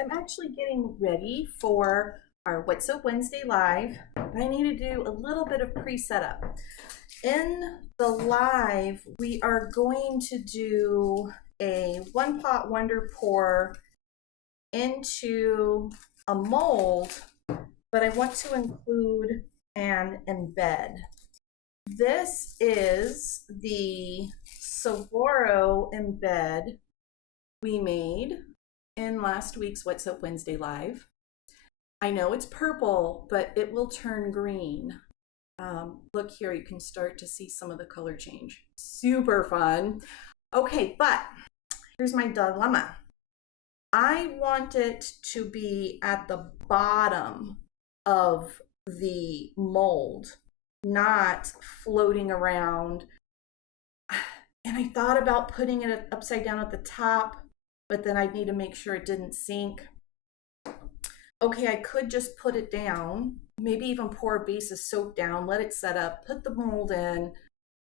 I'm actually getting ready for our What Soap Wednesday live, but I need to do a little bit of pre-setup. In the live, we are going to do a one pot wonder pour into a mold, but I want to include an embed. This is the Savoro embed we made in last week's What Soap Wednesday live. I know it's purple, but it will turn green. Look here, you can start to see some of the color change. Super fun. Okay, but here's my dilemma. I want it to be at the bottom of the mold, not floating around. And I thought about putting it upside down at the top, but then I'd need to make sure it didn't sink. Okay, I could just put it down, maybe even pour a base of soap down, let it set up, put the mold in,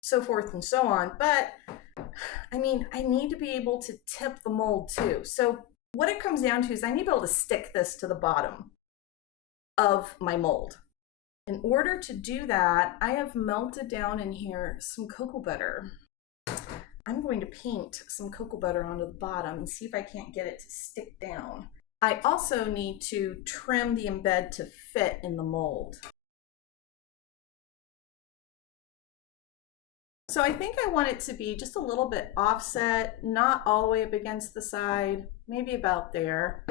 so forth and so on. But I mean, I need to be able to tip the mold too. So what it comes down to is I need to be able to stick this to the bottom of my mold. In order to do that, I have melted down in here some cocoa butter. I'm going to paint some cocoa butter onto the bottom and see if I can't get it to stick down. I also need to trim the embed to fit in the mold. So I think I want it to be just a little bit offset, not all the way up against the side, maybe about there.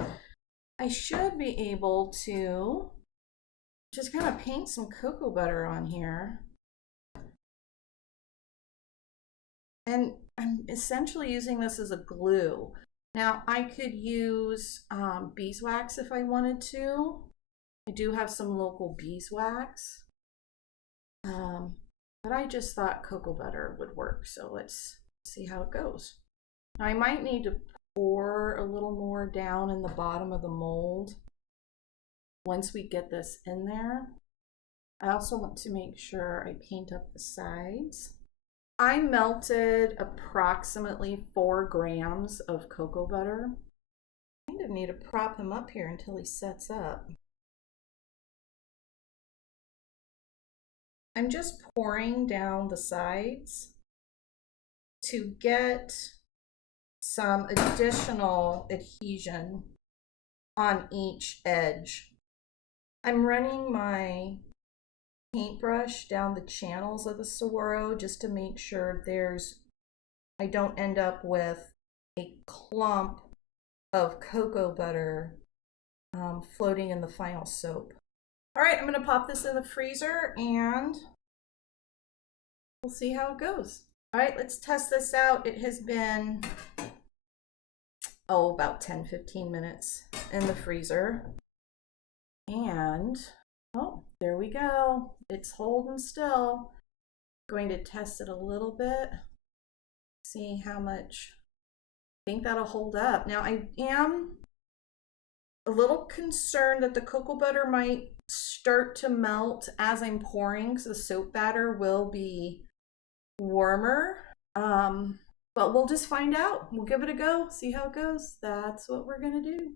I should be able to just kind of paint some cocoa butter on here. And I'm essentially using this as a glue. Now I could use beeswax if I wanted to. I do have some local beeswax, but I just thought cocoa butter would work. So let's see how it goes. Now I might need to pour a little more down in the bottom of the mold once we get this in there. I also want to make sure I paint up the sides. I melted approximately 4 grams of cocoa butter. I kind of need to prop him up here until he sets up. I'm just pouring down the sides to get some additional adhesion on each edge. I'm running my paintbrush down the channels of the Savoro just to make sure I don't end up with a clump of cocoa butter floating in the final soap. All right, I'm gonna pop this in the freezer and we'll see how it goes. All right, let's test this out. It has been, about 10-15 minutes in the freezer. And there we go. It's holding still. Going to test it a little bit, see how much. I think that'll hold up. Now I am a little concerned that the cocoa butter might start to melt as I'm pouring, so the soap batter will be warmer. But we'll just find out. We'll give it a go, see how it goes. That's what we're gonna do.